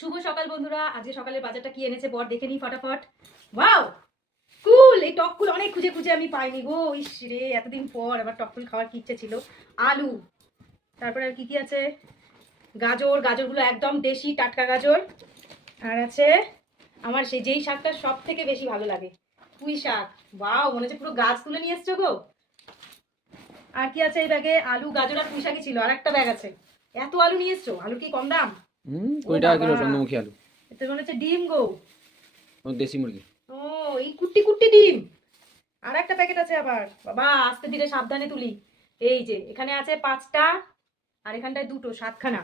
শুভ সকাল বন্ধুরা। আজকে সকালের বাজারটা কি এনেছে বর দেখে নি ফটাফট। ওয়াও, কুল! এই টককুল অনেক খুঁজে খুঁজে আমি পাইনি গো। ইস রে, এতদিন পর আবার টককুল খাওয়ার কি ইচ্ছে ছিল। আলু, তারপরে আর কি কি আছে, গাজর, গাজরগুলো একদম দেশি টাটকা গাজর। আর আছে আমার সেই যেই শাকটা সব থেকে বেশি ভালো লাগে, পুঁই শাক। ওয়াও, মনে হচ্ছে পুরো গাছ তুলে নিয়ে এসছো গো। আর কি আছে এই ব্যাগে? আলু, গাজর আর পুঁই শাকই ছিল। আর একটা ব্যাগ আছে। এত আলু নিয়ে এসছো? আলুর কি কম দাম? ও 20 টাকা বাবা, কিলো চন্দ্রমুখী আলু। এতে মনে হচ্ছে ডিম গো। ও দেশি মুরগি। ও, এই কুট্টি কুট্টি ডিম। আর একটা প্যাকেট আছে আবার। বাবা, আস্তে ধীরে সাবধানে তুলি। এই যে এখানে আছে 5টা, আর এখানটায় 2টো, 7খানা।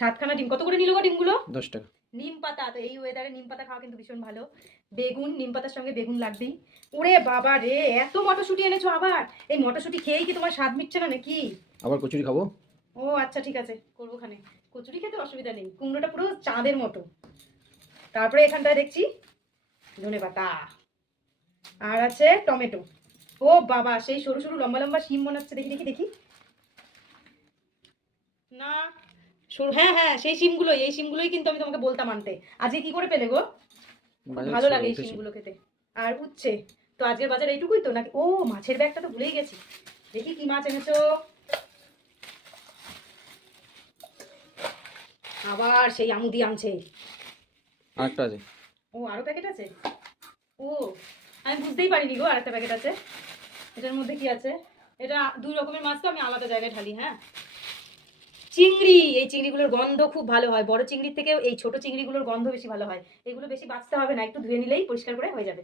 7খানা ডিম। কত করে নিল গো ডিমগুলো? 10 টাকা। নিম পাতা, তো এই ওয়েদারে নিম পাতা খাওয়া কিন্তু ভীষণ ভালো। বেগুন, নিম পাতার সঙ্গে বেগুন লাগবেই। ওরে বাবা রে, এত মটরশুঁটি এনেছো আবার! এই মটরশুঁটি খেয়েই কি তোমার স্বাদ মিটছে না নাকি? আবার কচুরি খাবো। ও আচ্ছা, ঠিক আছে, করবো খানে। কচুরি খেতে অসুবিধা নেই, কুমড়োটা পুরো চাঁদের মতো। তারপরে এখানটায় দেখছি ধনেপাতা, আর আছে টমেটো। ও বাবা, সেই সরু সরু লম্বা লম্বা শিম মনে হচ্ছে। দেখি দেখি দেখি। না, সরু, হ্যাঁ হ্যাঁ, সেই শিমগুলোই। এই শিমগুলোই কিন্তু আমি তোমাকে বলতাম আনতে। আজকে কি করে পেলে গো? খুব বাজার ভালো ছিল, লাগে এই উঠেছিল। শিমগুলো খেতে। আর উচ্ছে। তো আজকের বাজার এইটুকুই তো নাকি? ও, মাছের ব্যাগটা তো ভুলেই গেছি। দেখি কি মাছ এনেছো। আবার সেই আমুদি আনছে। আরেকটা আছে। ও, আরো প্যাকেট আছে। ও, আমি বুঝতেই পারিনি গো আর একটা প্যাকেট আছে। এটার মধ্যে কি আছে? এটা 2 রকমের মাছ, তো আমি আলাদা জায়গায় ঢালি। হ্যাঁ, চিংড়ি। এই চিংড়িগুলোর গন্ধ খুব ভালো হয়, বড় চিংড়ির থেকেও এই ছোট চিংড়িগুলোর গন্ধ বেশি ভালো হয়। এগুলো বেশি বাঁচতে হবে না, একটু ধুয়ে নিলেই পরিষ্কার করে হয়ে যাবে।